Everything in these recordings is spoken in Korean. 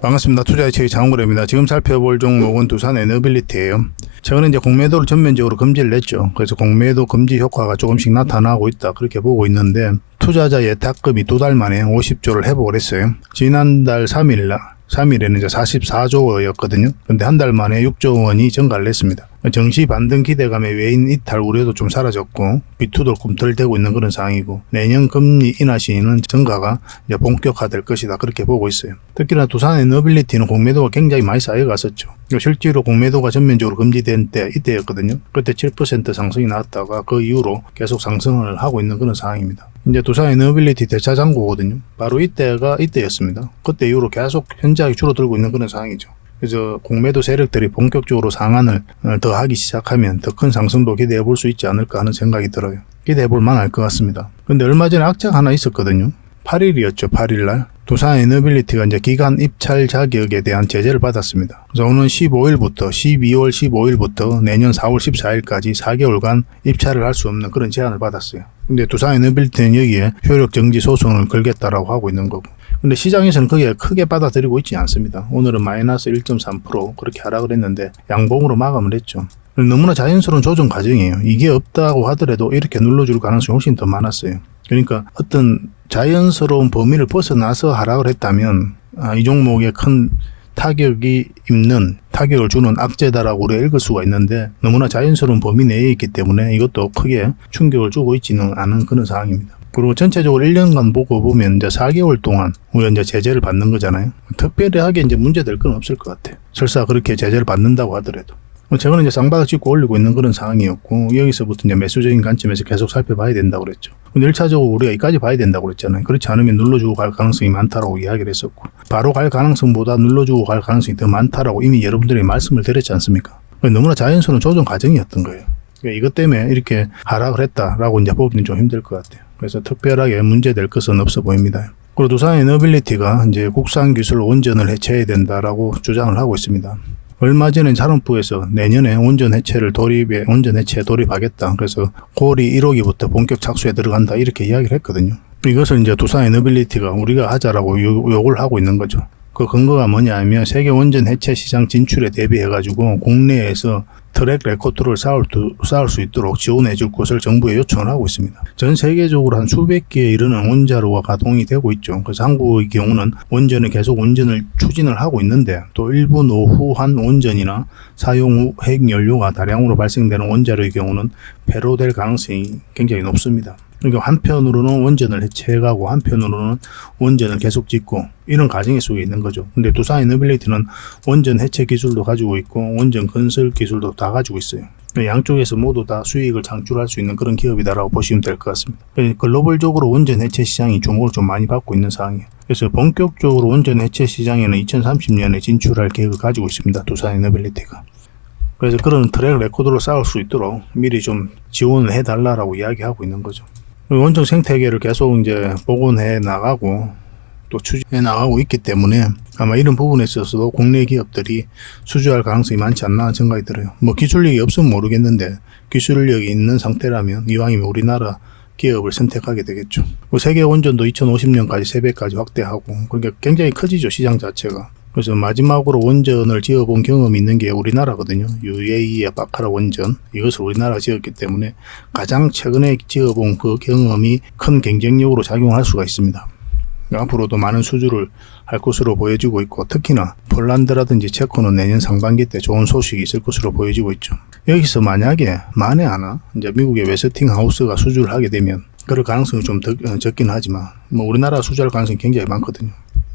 반갑습니다. 투자의 최 장훈구입니다. 지금 살펴볼 종목은 두산 에너빌리티예요. 최근에 이제 공매도를 전면적으로 금지를 냈죠. 그래서 공매도 금지 효과가 조금씩 나타나고 있다, 그렇게 보고 있는데, 투자자 예탁금이 2달 만에 50조를 회복을 했어요. 지난달 3일에는 이제 44조 원이었거든요. 근데 한 달 만에 6조 원이 증가를 했습니다. 정시 반등 기대감에 외인 이탈 우려도 좀 사라졌고, 비투도 꿈틀대고 있는 그런 상황이고, 내년 금리 인하 시에는 증가가 이제 본격화될 것이다, 그렇게 보고 있어요. 특히나 두산 에너빌리티는 공매도가 굉장히 많이 쌓여갔었죠. 실제로 공매도가 전면적으로 금지된 때 이때였거든요. 그때 7% 상승이 나왔다가 그 이후로 계속 상승을 하고 있는 그런 상황입니다. 이제 두산 에너빌리티 대차 잔고거든요. 바로 이때였습니다. 그때 이후로 계속 현저하게 줄어들고 있는 그런 상황이죠. 그래서 공매도 세력들이 본격적으로 상한을 더 하기 시작하면 더 큰 상승도 기대해 볼 수 있지 않을까 하는 생각이 들어요. 기대해 볼 만할 것 같습니다. 근데 얼마 전에 악재가 하나 있었거든요. 8일이었죠. 8일날 두산 에너빌리티가 이제 기간 입찰 자격에 대한 제재를 받았습니다. 그래서 오는 15일부터 12월 15일부터 내년 4월 14일까지 4개월간 입찰을 할 수 없는 그런 제한을 받았어요. 근데 두산 에너빌리티는 여기에 효력 정지 소송을 걸겠다라고 하고 있는 거고. 근데 시장에서는 그게 크게 받아들이고 있지 않습니다. 오늘은 마이너스 1.3% 그렇게 하락을 했는데 양봉으로 마감을 했죠. 너무나 자연스러운 조정 과정이에요. 이게 없다고 하더라도 이렇게 눌러줄 가능성이 훨씬 더 많았어요. 그러니까 어떤 자연스러운 범위를 벗어나서 하락을 했다면 이 종목에 큰 타격을 주는 악재다라고 우리가 읽을 수가 있는데, 너무나 자연스러운 범위 내에 있기 때문에 이것도 크게 충격을 주고 있지는 않은 그런 상황입니다. 그리고 전체적으로 1년간 보고 보면 이제 4개월 동안 우리가 이제 제재를 받는 거잖아요. 특별하게 이제 문제될 건 없을 것 같아요. 설사 그렇게 제재를 받는다고 하더라도. 최근에 이제 쌍바닥 찍고 올리고 있는 그런 상황이었고, 여기서부터 이제 매수적인 관점에서 계속 살펴봐야 된다고 그랬죠. 근데 1차적으로 우리가 여기까지 봐야 된다고 그랬잖아요. 그렇지 않으면 눌러주고 갈 가능성이 많다라고 이야기를 했었고, 바로 갈 가능성보다 눌러주고 갈 가능성이 더 많다라고 이미 여러분들이 말씀을 드렸지 않습니까? 너무나 자연스러운 조정 과정이었던 거예요. 그러니까 이것 때문에 이렇게 하락을 했다라고 이제 보기는 좀 힘들 것 같아요. 그래서 특별하게 문제될 것은 없어 보입니다. 그리고 두산 에너빌리티가 이제 국산 기술 원전을 해체해야 된다라고 주장을 하고 있습니다. 얼마 전에 산업부에서 내년에 원전 해체에 돌입하겠다. 그래서 고리 1호기부터 본격 착수에 들어간다, 이렇게 이야기를 했거든요. 이것을 이제 두산 에너빌리티가 우리가 하자라고 요구를 하고 있는 거죠. 그 근거가 뭐냐 하면 세계 원전 해체 시장 진출에 대비해가지고 국내에서 트랙 레코드를 쌓을 수 있도록 지원해 줄 것을 정부에 요청을 하고 있습니다. 전 세계적으로 한 수백 개에 이르는 원자로가 가동이 되고 있죠. 그래서 한국의 경우는 계속 원전을 추진을 하고 있는데, 또 일부 노후한 원전이나 사용 후 핵연료가 다량으로 발생되는 원자로의 경우는 폐로될 가능성이 굉장히 높습니다. 그러니까 한편으로는 원전을 해체해가고 한편으로는 원전을 계속 짓고, 이런 과정에 속에 있는 거죠. 근데 두산 에너빌리티는 원전 해체 기술도 가지고 있고 원전 건설 기술도 다 가지고 있어요. 양쪽에서 모두 다 수익을 창출할 수 있는 그런 기업이다라고 보시면 될 것 같습니다. 글로벌적으로 원전 해체 시장이 주목을 좀 많이 받고 있는 상황이에요. 그래서 본격적으로 원전 해체 시장에는 2030년에 진출할 계획을 가지고 있습니다. 두산 에너빌리티가. 그래서 그런 트랙 레코드로 쌓을 수 있도록 미리 좀 지원을 해달라고 이야기하고 있는 거죠. 원전 생태계를 계속 이제 복원해 나가고 또 추진해 나가고 있기 때문에 아마 이런 부분에 있어서도 국내 기업들이 수주할 가능성이 많지 않나 생각이 들어요. 기술력이 없으면 모르겠는데 기술력이 있는 상태라면 이왕이면 우리나라 기업을 선택하게 되겠죠. 세계 원전도 2050년까지 3배까지 확대하고, 그러니까 굉장히 커지죠, 시장 자체가. 그래서 마지막으로 원전을 지어본 경험이 있는 게 우리나라거든요. UAE의 바카라 원전, 이것을 우리나라가 지었기 때문에 가장 최근에 지어본 그 경험이 큰 경쟁력으로 작용할 수가 있습니다. 앞으로도 많은 수주를 할 것으로 보여지고 있고, 특히나 폴란드라든지 체코는 내년 상반기 때 좋은 소식이 있을 것으로 보여지고 있죠. 여기서 만에 하나 이제 미국의 웨스팅하우스가 수주를 하게 되면, 그럴 가능성이 좀 적긴 하지만 우리나라 수주할 가능성이 굉장히 많거든요.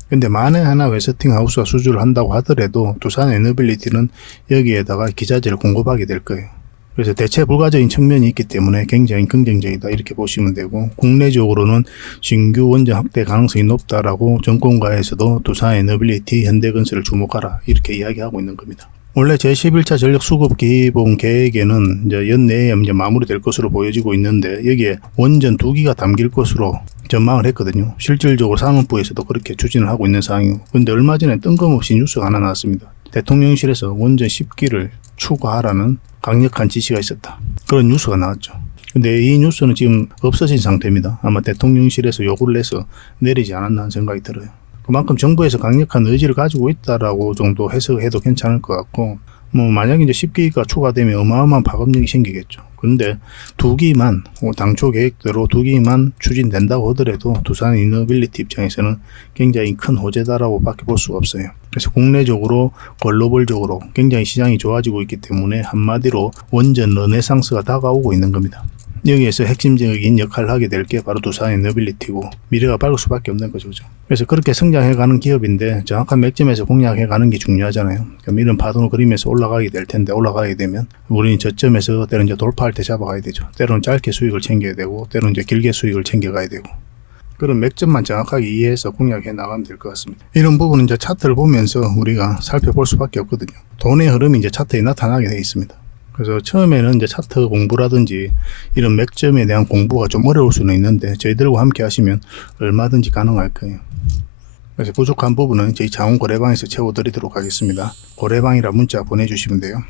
근데 만에 하나 웨스팅하우스가 수주를 한다고 하더라도 두산 에너빌리티는 여기에다가 기자재를 공급하게 될 거예요. 그래서 대체 불가적인 측면이 있기 때문에 굉장히 긍정적이다, 이렇게 보시면 되고, 국내적으로는 신규 원전 확대 가능성이 높다라고 정권가에서도 두산 에너빌리티, 현대건설을 주목하라, 이렇게 이야기하고 있는 겁니다. 원래 제11차 전력 수급 기본 계획에는 이제 연내에 이제 마무리될 것으로 보여지고 있는데, 여기에 원전 2기가 담길 것으로 전망을 했거든요. 실질적으로 산업부에서도 그렇게 추진을 하고 있는 상황이고, 근데 얼마 전에 뜬금없이 뉴스가 하나 나왔습니다. 대통령실에서 원전 10기를 추가하라는 강력한 지시가 있었다, 그런 뉴스가 나왔죠. 근데 이 뉴스는 지금 없어진 상태입니다. 아마 대통령실에서 요구를 해서 내리지 않았나 하는 생각이 들어요. 그만큼 정부에서 강력한 의지를 가지고 있다라고 정도 해석해도 괜찮을 것 같고, 뭐 만약에 이제 10기가 추가되면 어마어마한 파급력이 생기겠죠. 그런데 2기만 당초 계획대로 2기만 추진된다고 하더라도 두산 이너빌리티 입장에서는 굉장히 큰 호재다라고 밖에 볼 수가 없어요. 그래서 국내적으로 글로벌적으로 굉장히 시장이 좋아지고 있기 때문에 한마디로 원전 르네상스가 다가오고 있는 겁니다. 여기에서 핵심적인 역할을 하게 될 게 바로 두산의 너빌리티고 미래가 밝을 수밖에 없는 거죠. 그래서 그렇게 성장해가는 기업인데 정확한 맥점에서 공략해가는 게 중요하잖아요. 그럼 이런 파동을 그리면서 올라가게 될 텐데, 올라가게 되면 우리는 저점에서 때로는 이제 돌파할 때 잡아가야 되죠. 때로는 짧게 수익을 챙겨야 되고, 때로는 이제 길게 수익을 챙겨가야 되고, 그런 맥점만 정확하게 이해해서 공략해 나가면 될 것 같습니다. 이런 부분은 이제 차트를 보면서 우리가 살펴볼 수밖에 없거든요. 돈의 흐름이 이제 차트에 나타나게 되어 있습니다. 그래서 처음에는 이제 차트 공부라든지 이런 맥점에 대한 공부가 좀 어려울 수는 있는데 저희들과 함께 하시면 얼마든지 가능할 거예요. 그래서 부족한 부분은 저희 자원거래방에서 채워드리도록 하겠습니다. 거래방이라 문자 보내주시면 돼요.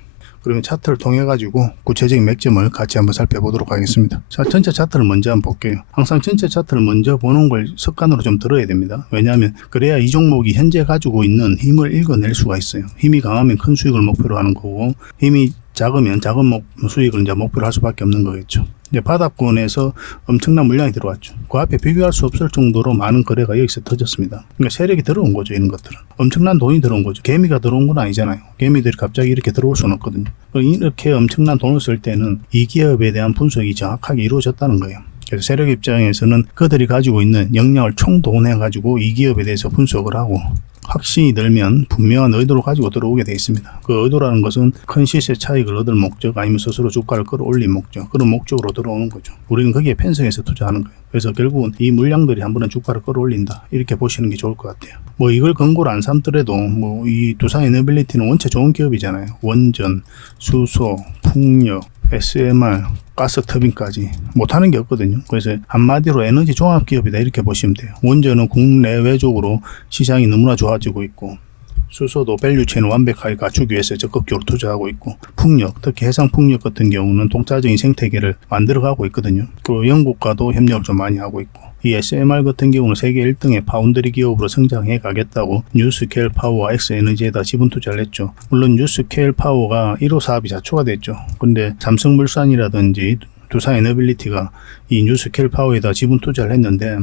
그러면 차트를 통해 가지고 구체적인 맥점을 같이 한번 살펴보도록 하겠습니다. 자, 전체 차트를 먼저 한번 볼게요. 항상 전체 차트를 먼저 보는 걸 습관으로 좀 들어야 됩니다. 왜냐하면 그래야 이 종목이 현재 가지고 있는 힘을 읽어낼 수가 있어요. 힘이 강하면 큰 수익을 목표로 하는 거고, 힘이 작으면 작은 수익을 이제 목표로 할 수밖에 없는 거겠죠. 이제 바닥권에서 엄청난 물량이 들어왔죠. 그 앞에 비교할 수 없을 정도로 많은 거래가 여기서 터졌습니다. 그러니까 세력이 들어온 거죠, 이런 것들은. 엄청난 돈이 들어온 거죠. 개미가 들어온 건 아니잖아요. 개미들이 갑자기 이렇게 들어올 수는 없거든요. 이렇게 엄청난 돈을 쓸 때는 이 기업에 대한 분석이 정확하게 이루어졌다는 거예요. 그래서 세력 입장에서는 그들이 가지고 있는 역량을 총동원해 가지고 이 기업에 대해서 분석을 하고, 확신이 들면 분명한 의도를 가지고 들어오게 되어 있습니다. 그 의도라는 것은 큰 시세 차익을 얻을 목적, 아니면 스스로 주가를 끌어올린 목적, 그런 목적으로 들어오는 거죠. 우리는 거기에 편성해서 투자하는 거예요. 그래서 결국은 이 물량들이 한 번은 주가를 끌어올린다, 이렇게 보시는 게 좋을 것 같아요. 뭐 이걸 근거로 안 삼더라도 뭐 이 두산 에너빌리티는 원체 좋은 기업이잖아요. 원전, 수소, 풍력, SMR, 가스 터빈까지 못하는 게 없거든요. 그래서 한마디로 에너지 종합 기업이다, 이렇게 보시면 돼요. 원전은 국내외적으로 시장이 너무나 좋아지고 있고, 수소도 밸류체인을 완벽하게 갖추기 위해서 적극적으로 투자하고 있고, 풍력, 특히 해상 풍력 같은 경우는 독자적인 생태계를 만들어가고 있거든요. 또 영국과도 협력을 좀 많이 하고 있고, 이 SMR 같은 경우는 세계 1등의 파운드리 기업으로 성장해 가겠다고 뉴스케일 파워와 엑스에너지에다 지분 투자를 했죠. 물론 뉴스케일 파워가 1호 사업이 자초가 됐죠. 근데 삼성물산이라든지 두산 에너빌리티가 이 뉴스케일 파워에다 지분 투자를 했는데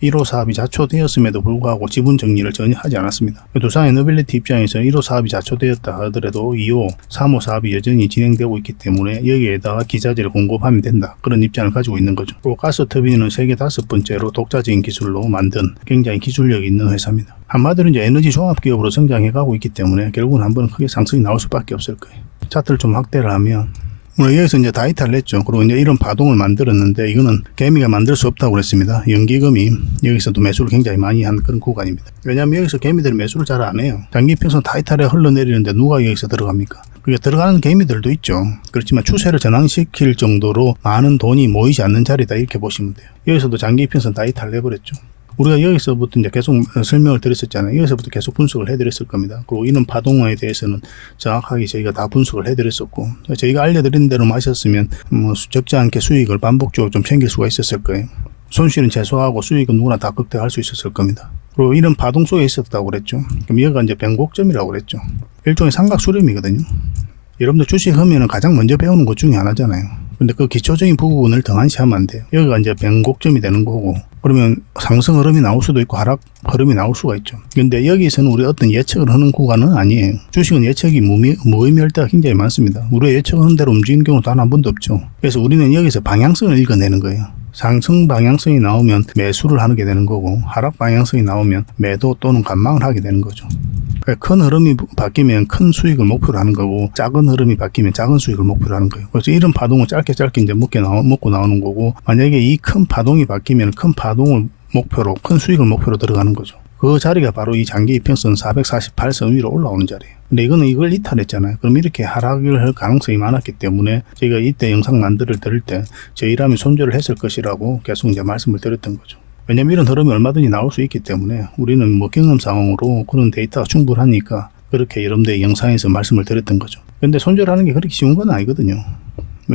1호 사업이 자초되었음에도 불구하고 지분 정리를 전혀 하지 않았습니다. 두산 에너빌리티 입장에서 1호 사업이 자초되었다 하더라도 2호, 3호 사업이 여전히 진행되고 있기 때문에 여기에다가 기자재를 공급하면 된다, 그런 입장을 가지고 있는 거죠. 또 가스 터빈은 세계 5번째로 독자적인 기술로 만든 굉장히 기술력이 있는 회사입니다. 한마디로 이제 에너지 종합 기업으로 성장해 가고 있기 때문에 결국은 한 번은 크게 상승이 나올 수밖에 없을 거예요. 차트를 좀 확대를 하면, 여기서 이제 다이탈을 했죠. 그리고 이제 이런 파동을 만들었는데, 이거는 개미가 만들 수 없다고 그랬습니다. 연기금이 여기서도 매수를 굉장히 많이 한 그런 구간입니다. 왜냐하면 여기서 개미들이 매수를 잘 안 해요. 장기평선 다이탈에 흘러내리는데 누가 여기서 들어갑니까? 그게 들어가는 개미들도 있죠. 그렇지만 추세를 전환시킬 정도로 많은 돈이 모이지 않는 자리다, 이렇게 보시면 돼요. 여기서도 장기평선 다이탈을 해버렸죠. 우리가 여기서부터 이제 계속 설명을 드렸었잖아요. 여기서부터 계속 분석을 해드렸을 겁니다. 그리고 이런 파동에 대해서는 정확하게 저희가 다 분석을 해드렸었고, 저희가 알려드린 대로 마셨으면 뭐 적지 않게 수익을 반복적으로 좀 챙길 수가 있었을 거예요. 손실은 최소화하고 수익은 누구나 다 극대화할 수 있었을 겁니다. 그리고 이런 파동 속에 있었다고 그랬죠. 그럼 여기가 이제 변곡점이라고 그랬죠. 일종의 삼각 수렴이거든요. 여러분들 주식하면은 가장 먼저 배우는 것 중에 하나잖아요. 근데 그 기초적인 부분을 등한시하면 안 돼요. 여기가 이제 변곡점이 되는 거고, 그러면 상승 흐름이 나올 수도 있고 하락 흐름이 나올 수가 있죠. 근데 여기서는 우리 어떤 예측을 하는 구간은 아니에요. 주식은 예측이 무의미할 때가 굉장히 많습니다. 우리가 예측하는 대로 움직이는 경우는 단 한 번도 없죠. 그래서 우리는 여기서 방향성을 읽어내는 거예요. 상승 방향성이 나오면 매수를 하게 되는 거고, 하락 방향성이 나오면 매도 또는 감망을 하게 되는 거죠. 큰 흐름이 바뀌면 큰 수익을 목표로 하는 거고, 작은 흐름이 바뀌면 작은 수익을 목표로 하는 거예요. 그래서 이런 파동을 짧게 이제 먹고 나오는 거고, 만약에 이 큰 파동이 바뀌면 큰 파동을 목표로, 큰 수익을 목표로 들어가는 거죠. 그 자리가 바로 이 장기 이평선 448선 위로 올라오는 자리예요. 근데 이거는 이걸 이탈했잖아요. 그럼 이렇게 하락을 할 가능성이 많았기 때문에 저희가 이때 영상 들을 때 저희라면 손절을 했을 것이라고 계속 이제 말씀을 드렸던 거죠. 왜냐면 이런 흐름이 얼마든지 나올 수 있기 때문에 우리는 뭐 경험 상황으로 그런 데이터가 충분하니까 그렇게 여러분들 영상에서 말씀을 드렸던 거죠. 근데 손절하는 게 그렇게 쉬운 건 아니거든요.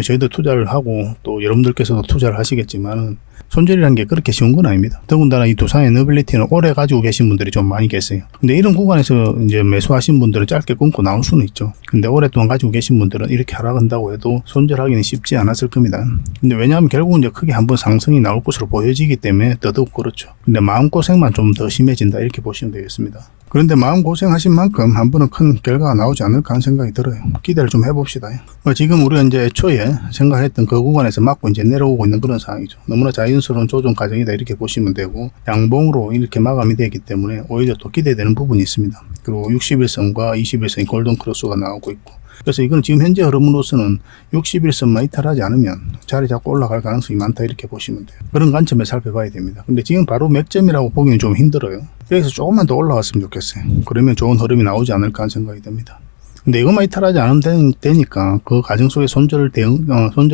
저희도 투자를 하고 또 여러분들께서도 투자를 하시겠지만은 손절이라는 게 그렇게 쉬운 건 아닙니다. 더군다나 이 두산 에너빌리티는 오래 가지고 계신 분들이 좀 많이 계세요. 근데 이런 구간에서 이제 매수하신 분들은 짧게 끊고 나올 수는 있죠. 근데 오랫동안 가지고 계신 분들은 이렇게 하락한다고 해도 손절하기는 쉽지 않았을 겁니다. 근데 왜냐하면 결국은 이제 크게 한번 상승이 나올 것으로 보여지기 때문에 더더욱 그렇죠. 근데 마음고생만 좀 더 심해진다 이렇게 보시면 되겠습니다. 그런데 마음고생하신 만큼 한 번은 큰 결과가 나오지 않을까 하는 생각이 들어요. 기대를 좀 해봅시다. 지금 우리가 이제 초에 생각했던 그 구간에서 맞고 이제 내려오고 있는 그런 상황이죠. 너무나 자연스러운 조정 과정이다 이렇게 보시면 되고, 양봉으로 이렇게 마감이 되기 때문에 오히려 또 기대되는 부분이 있습니다. 그리고 60일선과 20일선이 골든 크로스가 나오고 있고, 그래서 이건 지금 현재 흐름으로서는 61선만 이탈하지 않으면 자리 잡고 올라갈 가능성이 많다 이렇게 보시면 돼요. 그런 관점에 살펴봐야 됩니다. 근데 지금 바로 맥점이라고 보기는 좀 힘들어요. 여기서 조금만 더 올라갔으면 좋겠어요. 그러면 좋은 흐름이 나오지 않을까 하는 생각이 듭니다. 근데 이것만 이탈하지 않으면 되니까 그 과정 속에 손절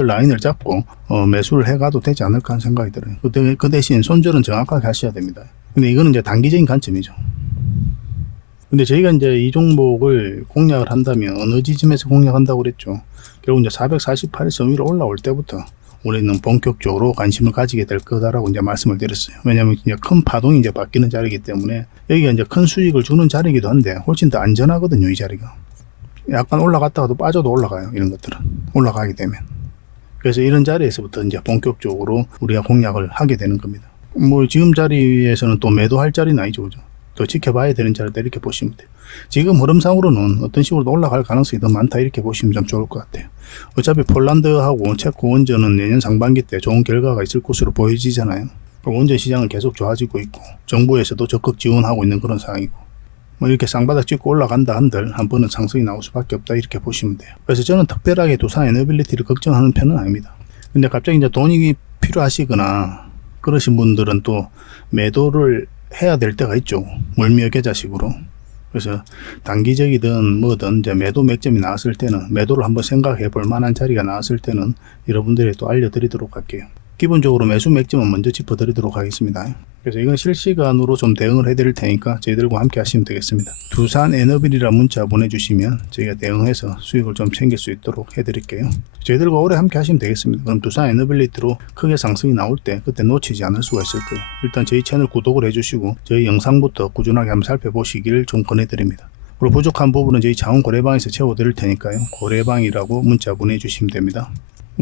라인을 잡고 매수를 해가도 되지 않을까 하는 생각이 들어요. 그 대신 손절은 정확하게 하셔야 됩니다. 근데 이거는 이제 단기적인 관점이죠. 근데 저희가 이제 이 종목을 공략을 한다면 어느 지점에서 공략한다고 그랬죠. 결국 이제 448선 위로 올라올 때부터 우리는 본격적으로 관심을 가지게 될 거다라고 이제 말씀을 드렸어요. 왜냐하면 이제 큰 파동이 이제 바뀌는 자리이기 때문에 여기가 이제 큰 수익을 주는 자리이기도 한데 훨씬 더 안전하거든요, 이 자리가. 약간 올라갔다가도 빠져도 올라가요, 이런 것들은. 올라가게 되면. 그래서 이런 자리에서부터 이제 본격적으로 우리가 공략을 하게 되는 겁니다. 지금 자리에서는 또 매도할 자리는 아니죠, 그죠? 또 지켜봐야 되는 자리다 이렇게 보시면 돼요. 지금 흐름상으로는 어떤 식으로 올라갈 가능성이 더 많다 이렇게 보시면 좀 좋을 것 같아요. 어차피 폴란드하고 체코 원전은 내년 상반기 때 좋은 결과가 있을 것으로 보여지잖아요. 원전 시장은 계속 좋아지고 있고 정부에서도 적극 지원하고 있는 그런 상황이고, 이렇게 쌍바닥 찍고 올라간다 한들 한 번은 상승이 나올 수밖에 없다 이렇게 보시면 돼요. 그래서 저는 특별하게 두산 에너빌리티를 걱정하는 편은 아닙니다. 근데 갑자기 이제 돈이 필요하시거나 그러신 분들은 또 매도를 해야 될 때가 있죠. 물미어 계좌식으로. 그래서 단기적이든 뭐든 이제 매도 맥점이 나왔을 때는, 매도를 한번 생각해 볼 만한 자리가 나왔을 때는 여러분들이 또 알려드리도록 할게요. 기본적으로 매수 맥점은 먼저 짚어드리도록 하겠습니다. 그래서 이건 실시간으로 좀 대응을 해드릴 테니까 저희들과 함께 하시면 되겠습니다. 두산 에너빌이라 문자 보내주시면 저희가 대응해서 수익을 좀 챙길 수 있도록 해드릴게요. 저희들과 오래 함께 하시면 되겠습니다. 그럼 두산 에너빌리티로 크게 상승이 나올 때 그때 놓치지 않을 수가 있을 거예요. 일단 저희 채널 구독을 해주시고 저희 영상부터 꾸준하게 한번 살펴보시길 좀 권해드립니다. 그리고 부족한 부분은 저희 자원 고래방에서 채워드릴 테니까요. 고래방이라고 문자 보내주시면 됩니다.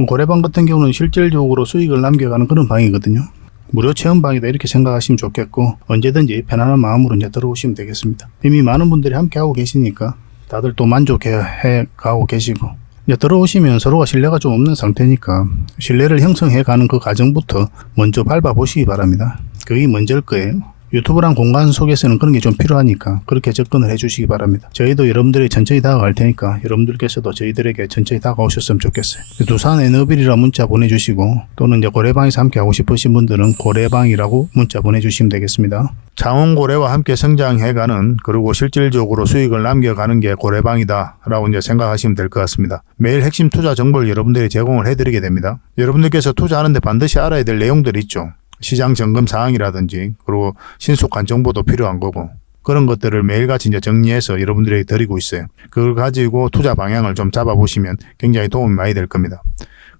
고래방 같은 경우는 실질적으로 수익을 남겨가는 그런 방이거든요. 무료 체험방이다 이렇게 생각하시면 좋겠고, 언제든지 편안한 마음으로 이제 들어오시면 되겠습니다. 이미 많은 분들이 함께 하고 계시니까 다들 또 만족해 가고 계시고, 이제 들어오시면 서로가 신뢰가 좀 없는 상태니까 신뢰를 형성해 가는 그 과정부터 먼저 밟아 보시기 바랍니다. 그게 먼저일 거예요. 유튜브란 공간 속에서는 그런 게 좀 필요하니까 그렇게 접근을 해주시기 바랍니다. 저희도 여러분들이 천천히 다가갈 테니까 여러분들께서도 저희들에게 천천히 다가오셨으면 좋겠어요. 두산 에너빌이라 문자 보내주시고, 또는 이제 고래방에서 함께 하고 싶으신 분들은 고래방이라고 문자 보내주시면 되겠습니다. 창원고래와 함께 성장해가는, 그리고 실질적으로 수익을 남겨가는 게 고래방이다 라고 이제 생각하시면 될 것 같습니다. 매일 핵심 투자 정보를 여러분들이 제공을 해드리게 됩니다. 여러분들께서 투자하는데 반드시 알아야 될 내용들이 있죠. 시장 점검 사항이라든지, 그리고 신속한 정보도 필요한 거고, 그런 것들을 매일같이 이제 정리해서 여러분들에게 드리고 있어요. 그걸 가지고 투자 방향을 좀 잡아보시면 굉장히 도움이 많이 될 겁니다.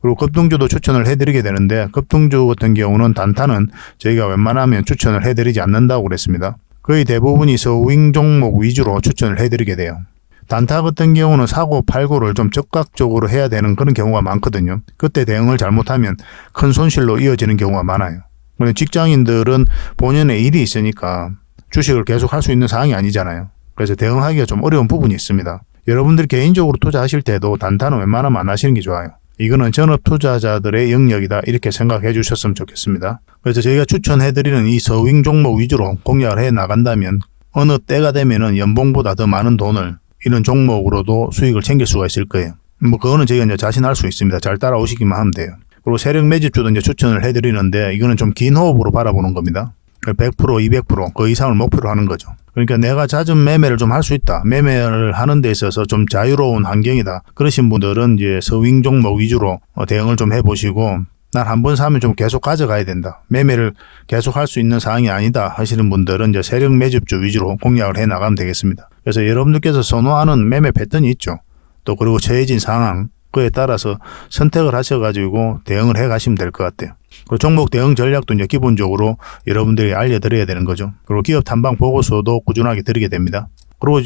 그리고 급등주도 추천을 해드리게 되는데, 급등주 같은 경우는 단타는 저희가 웬만하면 추천을 해드리지 않는다고 그랬습니다. 거의 대부분이 서윙 종목 위주로 추천을 해드리게 돼요. 단타 같은 경우는 사고 팔고를 좀 적극적으로 해야 되는 그런 경우가 많거든요. 그때 대응을 잘못하면 큰 손실로 이어지는 경우가 많아요. 직장인들은 본연의 일이 있으니까 주식을 계속 할 수 있는 상황이 아니잖아요. 그래서 대응하기가 좀 어려운 부분이 있습니다. 여러분들 개인적으로 투자하실 때도 단타는 웬만하면 안 하시는 게 좋아요. 이거는 전업 투자자들의 영역이다 이렇게 생각해 주셨으면 좋겠습니다. 그래서 저희가 추천해드리는 이 서윙 종목 위주로 공략을 해 나간다면 어느 때가 되면은 연봉보다 더 많은 돈을 이런 종목으로도 수익을 챙길 수가 있을 거예요. 그거는 저희가 이제 자신할 수 있습니다. 잘 따라오시기만 하면 돼요. 그리고 세력 매집주도 이제 추천을 해드리는데, 이거는 좀 긴 호흡으로 바라보는 겁니다. 100%, 200%, 그 이상을 목표로 하는 거죠. 그러니까 내가 잦은 매매를 좀 할 수 있다. 매매를 하는 데 있어서 좀 자유로운 환경이다. 그러신 분들은 이제 서윙 종목 위주로 대응을 좀 해보시고, 난 한 번 사면 좀 계속 가져가야 된다. 매매를 계속 할 수 있는 상황이 아니다 하시는 분들은 이제 세력 매집주 위주로 공략을 해 나가면 되겠습니다. 그래서 여러분들께서 선호하는 매매 패턴이 있죠. 또 그리고 처해진 상황, 그에 따라서 선택을 하셔가지고 대응을 해 가시면 될 것 같아요. 그리고 종목 대응 전략도 이제 기본적으로 여러분들이 알려드려야 되는 거죠. 그리고 기업 탐방 보고서도 꾸준하게 드리게 됩니다. 그리고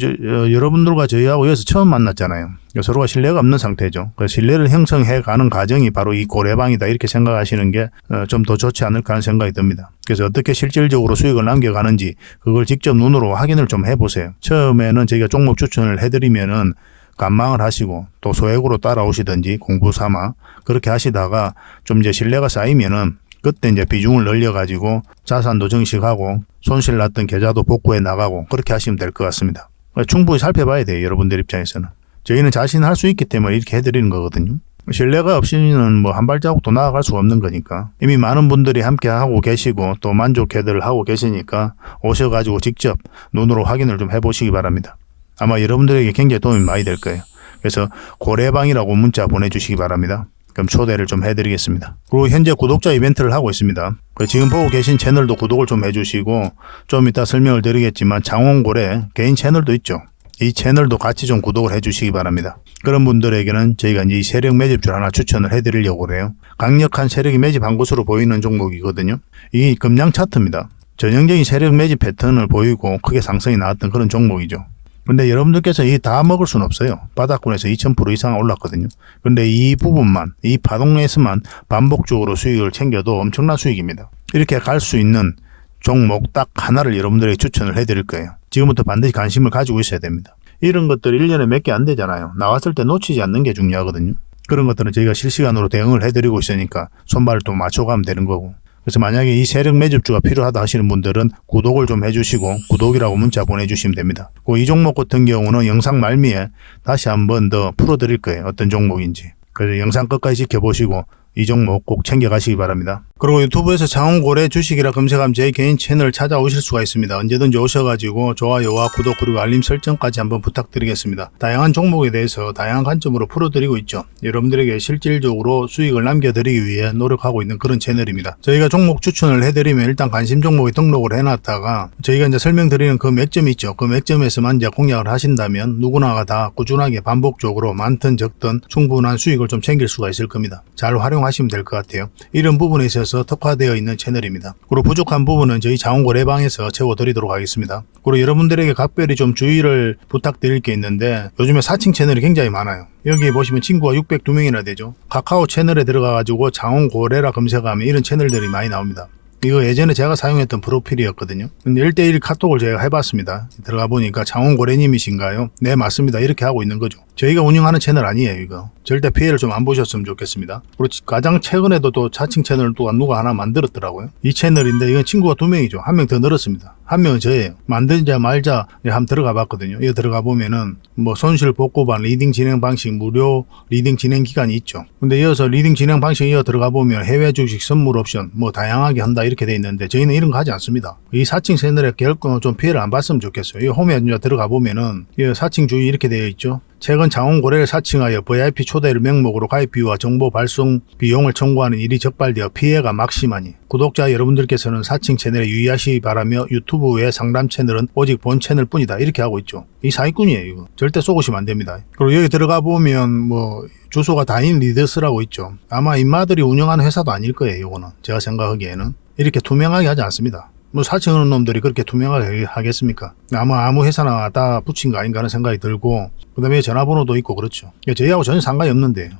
여러분들과 저희하고 여기서 처음 만났잖아요. 서로가 신뢰가 없는 상태죠. 그 신뢰를 형성해 가는 과정이 바로 이 고래방이다 이렇게 생각하시는 게 좀 더 좋지 않을까 하는 생각이 듭니다. 그래서 어떻게 실질적으로 수익을 남겨가는지 그걸 직접 눈으로 확인을 좀 해보세요. 처음에는 저희가 종목 추천을 해드리면은 관망을 하시고 또 소액으로 따라오시든지 공부 삼아 그렇게 하시다가 좀 이제 신뢰가 쌓이면은 그때 이제 비중을 늘려가지고 자산도 증식하고 손실 났던 계좌도 복구해 나가고 그렇게 하시면 될 것 같습니다. 충분히 살펴봐야 돼요. 여러분들 입장에서는. 저희는 자신할 수 있기 때문에 이렇게 해드리는 거거든요. 신뢰가 없이는 뭐 한 발자국도 나아갈 수가 없는 거니까. 이미 많은 분들이 함께 하고 계시고 또 만족해들 하고 계시니까 오셔가지고 직접 눈으로 확인을 좀 해보시기 바랍니다. 아마 여러분들에게 굉장히 도움이 많이 될 거예요. 그래서 고래방이라고 문자 보내주시기 바랍니다. 그럼 초대를 좀 해드리겠습니다. 그리고 현재 구독자 이벤트를 하고 있습니다. 지금 보고 계신 채널도 구독을 좀 해주시고 좀 이따 설명을 드리겠지만 장원고래 개인 채널도 있죠. 이 채널도 같이 좀 구독을 해주시기 바랍니다. 그런 분들에게는 저희가 이제 이 세력 매집줄 하나 추천을 해드리려고 그래요. 강력한 세력이 매집한 것으로 보이는 종목이거든요. 이게 금량 차트입니다. 전형적인 세력 매집 패턴을 보이고 크게 상승이 나왔던 그런 종목이죠. 근데 여러분들께서 이 다 먹을 수는 없어요. 바닥권에서 2000% 이상 올랐거든요. 근데 이 부분만, 이 파동에서만 반복적으로 수익을 챙겨도 엄청난 수익입니다. 이렇게 갈 수 있는 종목 딱 하나를 여러분들에게 추천을 해드릴 거예요. 지금부터 반드시 관심을 가지고 있어야 됩니다. 이런 것들 1년에 몇 개 안 되잖아요. 나왔을 때 놓치지 않는 게 중요하거든요. 그런 것들은 저희가 실시간으로 대응을 해드리고 있으니까 손발을 또 맞춰가면 되는 거고. 그래서 만약에 이 세력 매집주가 필요하다 하시는 분들은 구독을 좀 해주시고 구독이라고 문자 보내주시면 됩니다. 이 종목 같은 경우는 영상 말미에 다시 한번 더 풀어드릴 거예요. 어떤 종목인지. 그래서 영상 끝까지 지켜보시고 이 종목 꼭 챙겨가시기 바랍니다. 그리고 유튜브에서 장원고래 주식이라 검색하면 제 개인 채널 찾아오실 수가 있습니다. 언제든지 오셔가지고 좋아요와 구독 그리고 알림 설정까지 한번 부탁드리겠습니다. 다양한 종목에 대해서 다양한 관점으로 풀어드리고 있죠. 여러분들에게 실질적으로 수익을 남겨드리기 위해 노력하고 있는 그런 채널입니다. 저희가 종목 추천을 해드리면 일단 관심 종목에 등록을 해놨다가 저희가 이제 설명드리는 그 맥점이 있죠. 그 맥점에서만 이제 공략을 하신다면 누구나가 다 꾸준하게 반복적으로 많든 적든 충분한 수익을 좀 챙길 수가 있을 겁니다. 잘 활용하시면 될 것 같아요. 이런 부분에 있어서 특화되어 있는 채널입니다. 그리고 부족한 부분은 저희 장원고래방에서 채워드리도록 하겠습니다. 그리고 여러분들에게 각별히 좀 주의를 부탁드릴 게 있는데 요즘에 사칭 채널이 굉장히 많아요. 여기 보시면 친구가 602명이나 되죠. 카카오 채널에 들어가가지고 장원고래라 검색하면 이런 채널들이 많이 나옵니다. 이거 예전에 제가 사용했던 프로필이었거든요. 근데 1대1 카톡을 제가 해봤습니다. 들어가 보니까 장원고래님이신가요? 네, 맞습니다. 이렇게 하고 있는 거죠. 저희가 운영하는 채널 아니에요, 이거. 절대 피해를 좀 안 보셨으면 좋겠습니다. 그리고 가장 최근에도 또 자칭 채널을 또 누가 하나 만들었더라고요. 이 채널인데 이건 친구가 2명이죠. 한 명 더 늘었습니다. 한 명은 저예요. 만들자 말자 한번 들어가 봤거든요. 이거 들어가 보면은 뭐 손실 복구반 리딩 진행 방식 무료 리딩 진행 기간이 있죠. 근데 이어서 리딩 진행 방식 이어 들어가 보면 해외 주식 선물 옵션 뭐 다양하게 한다 이렇게 돼 있는데 저희는 이런 거 하지 않습니다. 이 사칭 채널에 결코 좀 피해를 안 봤으면 좋겠어요. 이 홈에 들어가 보면은 이 사칭 주의 이렇게 되어 있죠. 최근 장원고래를 사칭하여 VIP 초대를 명목으로 가입비와 정보 발송 비용을 청구하는 일이 적발되어 피해가 막심하니 구독자 여러분들께서는 사칭 채널에 유의하시기 바라며 유튜브 외 상담 채널은 오직 본 채널 뿐이다 이렇게 하고 있죠. 이 사기꾼이에요. 이거 절대 쏘시면 안 됩니다. 그리고 여기 들어가 보면 뭐 주소가 다인 리더스라고 있죠. 아마 인마들이 운영하는 회사도 아닐 거예요. 이거는 제가 생각하기에는 이렇게 투명하게 하지 않습니다. 뭐 사칭하는 놈들이 그렇게 투명하게 하겠습니까? 아무 회사나 다 붙인 거 아닌가 하는 생각이 들고 그 다음에 전화번호도 있고 그렇죠. 저희하고 전혀 상관이 없는데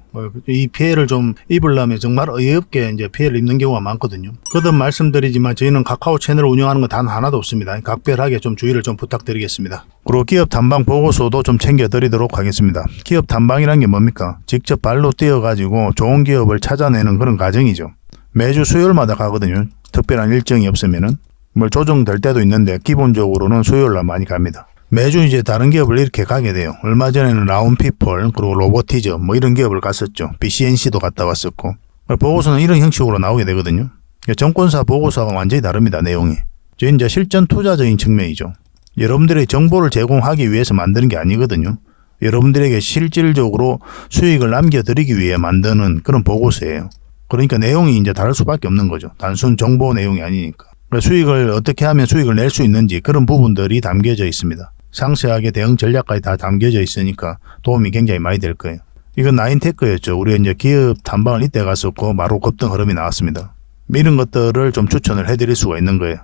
이 피해를 좀 입으려면 정말 어이없게 이제 피해를 입는 경우가 많거든요. 거듭 말씀드리지만 저희는 카카오 채널을 운영하는 건 단 하나도 없습니다. 각별하게 좀 주의를 좀 부탁드리겠습니다. 그리고 기업 탐방 보고서도 좀 챙겨드리도록 하겠습니다. 기업 탐방이란 게 뭡니까? 직접 발로 뛰어가지고 좋은 기업을 찾아내는 그런 과정이죠. 매주 수요일마다 가거든요. 특별한 일정이 없으면은. 뭐 조정될 때도 있는데 기본적으로는 수요일날 많이 갑니다. 매주 이제 다른 기업을 이렇게 가게 돼요. 얼마 전에는 라운피플 그리고 로보티즈 뭐 이런 기업을 갔었죠. BCNC도 갔다 왔었고 보고서는 이런 형식으로 나오게 되거든요. 정권사 보고서가 완전히 다릅니다. 내용이. 저희 이제 실전 투자적인 측면이죠. 여러분들의 정보를 제공하기 위해서 만드는 게 아니거든요. 여러분들에게 실질적으로 수익을 남겨드리기 위해 만드는 그런 보고서예요. 그러니까 내용이 이제 다를 수밖에 없는 거죠. 단순 정보 내용이 아니니까. 수익을 어떻게 하면 수익을 낼 수 있는지 그런 부분들이 담겨져 있습니다. 상세하게 대응 전략까지 다 담겨져 있으니까 도움이 굉장히 많이 될 거예요. 이건 나인테크였죠. 우리 이제 기업 탐방을 이때 갔었고 바로 급등 흐름이 나왔습니다. 이런 것들을 좀 추천을 해드릴 수가 있는 거예요.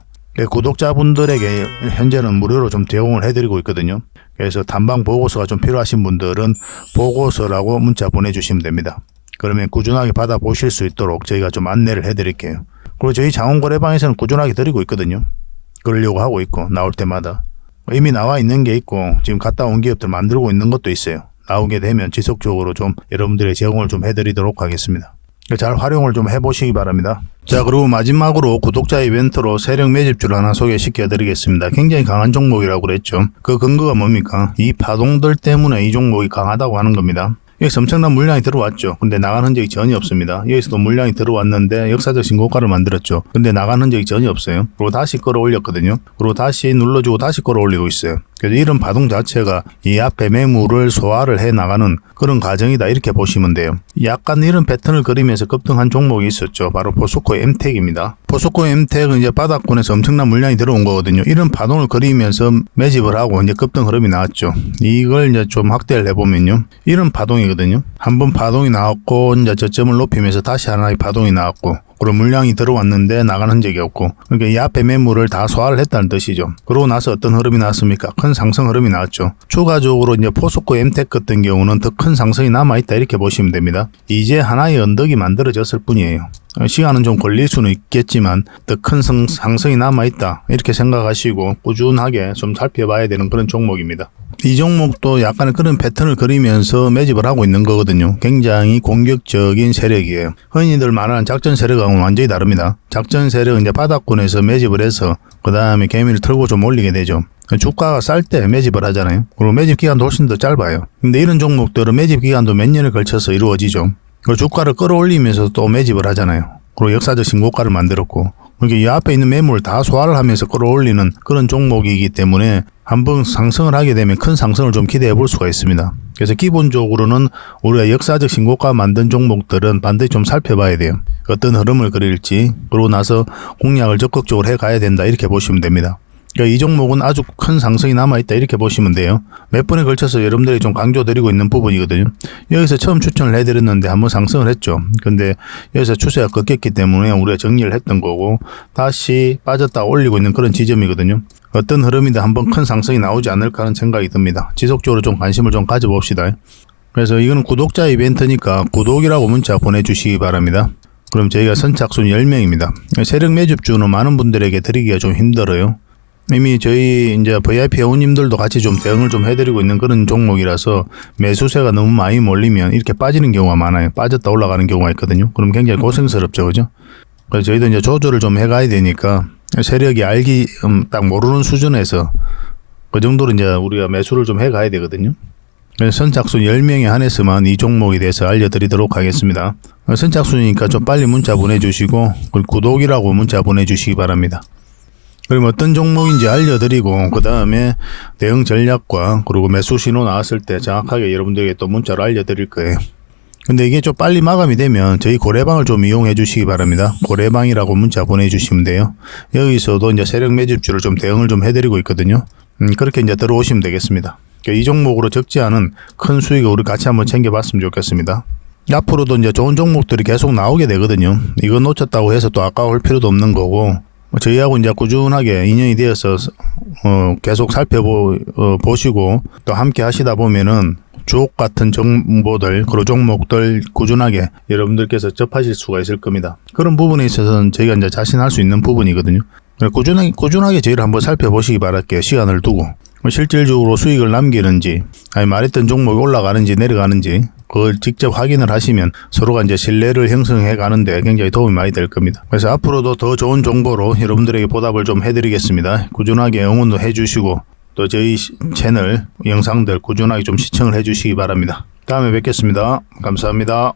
구독자분들에게 현재는 무료로 좀 제공을 해드리고 있거든요. 그래서 탐방 보고서가 좀 필요하신 분들은 보고서라고 문자 보내주시면 됩니다. 그러면 꾸준하게 받아보실 수 있도록 저희가 좀 안내를 해드릴게요. 그리고 저희 장원거래방에서는 꾸준하게 드리고 있거든요. 그러려고 하고 있고 나올 때마다 이미 나와 있는 게 있고 지금 갔다 온 기업들 만들고 있는 것도 있어요. 나오게 되면 지속적으로 좀 여러분들의 제공을 좀 해드리도록 하겠습니다. 잘 활용을 좀 해보시기 바랍니다. 자, 그리고 마지막으로 구독자 이벤트로 세력 매집주를 하나 소개시켜 드리겠습니다. 굉장히 강한 종목이라고 그랬죠. 그 근거가 뭡니까? 이 파동들 때문에 이 종목이 강하다고 하는 겁니다. 여기서 엄청난 물량이 들어왔죠. 근데 나간 흔적이 전혀 없습니다. 여기서도 물량이 들어왔는데 역사적 신고가를 만들었죠. 근데 나간 흔적이 전혀 없어요. 그리고 다시 끌어올렸거든요. 그리고 다시 눌러주고 다시 끌어올리고 있어요. 그래서 이런 파동 자체가 이 앞에 매물을 소화를 해 나가는 그런 과정이다 이렇게 보시면 돼요. 약간 이런 패턴을 그리면서 급등한 종목이 있었죠. 바로 포스코 엠텍입니다. 포스코 엠텍은 이제 바닥권에서 엄청난 물량이 들어온 거거든요. 이런 파동을 그리면서 매집을 하고 이제 급등 흐름이 나왔죠. 이걸 이제 좀 확대를 해보면요. 이런 파동이거든요. 한번 파동이 나왔고 이제 저점을 높이면서 다시 하나의 파동이 나왔고 그리고 물량이 들어왔는데 나간 흔적이 없고 그러니까 이 앞에 매물을 다 소화를 했다는 뜻이죠. 그러고 나서 어떤 흐름이 나왔습니까? 큰 상승 흐름이 나왔죠. 추가적으로 이제 포스코 엠텍 같은 경우는 더 큰 상승이 남아있다 이렇게 보시면 됩니다. 이제 하나의 언덕이 만들어졌을 뿐이에요. 시간은 좀 걸릴 수는 있겠지만 더 큰 상승이 남아있다 이렇게 생각하시고 꾸준하게 좀 살펴봐야 되는 그런 종목입니다. 이 종목도 약간의 그런 패턴을 그리면서 매집을 하고 있는 거거든요. 굉장히 공격적인 세력이에요. 흔히들 말하는 작전 세력하고는 완전히 다릅니다. 작전 세력은 이제 바닥권에서 매집을 해서 그 다음에 개미를 털고 좀 올리게 되죠. 주가가 쌀 때 매집을 하잖아요. 그리고 매집 기간도 훨씬 더 짧아요. 근데 이런 종목들은 매집 기간도 몇 년을 걸쳐서 이루어지죠. 그리고 주가를 끌어올리면서 또 매집을 하잖아요. 그리고 역사적 신고가를 만들었고 그러니까 이 앞에 있는 매물을 다 소화를 하면서 끌어올리는 그런 종목이기 때문에 한번 상승을 하게 되면 큰 상승을 좀 기대해 볼 수가 있습니다. 그래서 기본적으로는 우리가 역사적 신고가 만든 종목들은 반드시 좀 살펴봐야 돼요. 어떤 흐름을 그릴지 그러고 나서 공략을 적극적으로 해 가야 된다 이렇게 보시면 됩니다. 그러니까 이 종목은 아주 큰 상승이 남아있다 이렇게 보시면 돼요. 몇 번에 걸쳐서 여러분들이 좀 강조드리고 있는 부분이거든요. 여기서 처음 추천을 해드렸는데 한번 상승을 했죠. 근데 여기서 추세가 꺾였기 때문에 우리가 정리를 했던 거고 다시 빠졌다 올리고 있는 그런 지점이거든요. 어떤 흐름이든 한번 큰 상승이 나오지 않을까 하는 생각이 듭니다. 지속적으로 좀 관심을 좀 가져봅시다. 그래서 이거는 구독자 이벤트니까 구독이라고 문자 보내주시기 바랍니다. 그럼 저희가 선착순 10명입니다. 세력 매집주는 많은 분들에게 드리기가 좀 힘들어요. 이미 저희 이제 VIP 회원님들도 같이 좀 대응을 좀 해드리고 있는 그런 종목이라서 매수세가 너무 많이 몰리면 이렇게 빠지는 경우가 많아요. 빠졌다 올라가는 경우가 있거든요. 그럼 굉장히 고생스럽죠, 그죠? 그래서 저희도 이제 조절을 좀 해가야 되니까 세력이 알기 딱 모르는 수준에서 그 정도로 이제 우리가 매수를 좀 해가야 되거든요. 그래서 선착순 10명에 한해서만 이 종목에 대해서 알려드리도록 하겠습니다. 선착순이니까 좀 빨리 문자 보내주시고 구독이라고 문자 보내주시기 바랍니다. 그럼 어떤 종목인지 알려드리고 그 다음에 대응 전략과 그리고 매수 신호 나왔을 때 정확하게 여러분들에게 또 문자로 알려드릴 거예요. 근데 이게 좀 빨리 마감이 되면 저희 고래방을 좀 이용해 주시기 바랍니다. 고래방이라고 문자 보내주시면 돼요. 여기서도 이제 세력 매집주를 좀 대응을 좀 해드리고 있거든요. 그렇게 이제 들어오시면 되겠습니다. 이 종목으로 적지 않은 큰 수익을 우리 같이 한번 챙겨봤으면 좋겠습니다. 앞으로도 이제 좋은 종목들이 계속 나오게 되거든요. 이거 놓쳤다고 해서 또 아까울 필요도 없는 거고 저희하고 이제 꾸준하게 인연이 되어서 계속 살펴보시고 또 함께 하시다 보면은 주옥 같은 정보들 그리고 종목들 꾸준하게 여러분들께서 접하실 수가 있을 겁니다. 그런 부분에 있어서는 저희가 이제 자신할 수 있는 부분이거든요. 꾸준하게 저희를 한번 살펴보시기 바랄게요. 시간을 두고 실질적으로 수익을 남기는지 아니 말했던 종목이 올라가는지 내려가는지 그걸 직접 확인을 하시면 서로가 이제 신뢰를 형성해 가는데 굉장히 도움이 많이 될 겁니다. 그래서 앞으로도 더 좋은 정보로 여러분들에게 보답을 좀 해드리겠습니다. 꾸준하게 응원도 해주시고 또 저희 채널 영상들 꾸준하게 좀 시청을 해주시기 바랍니다. 다음에 뵙겠습니다. 감사합니다.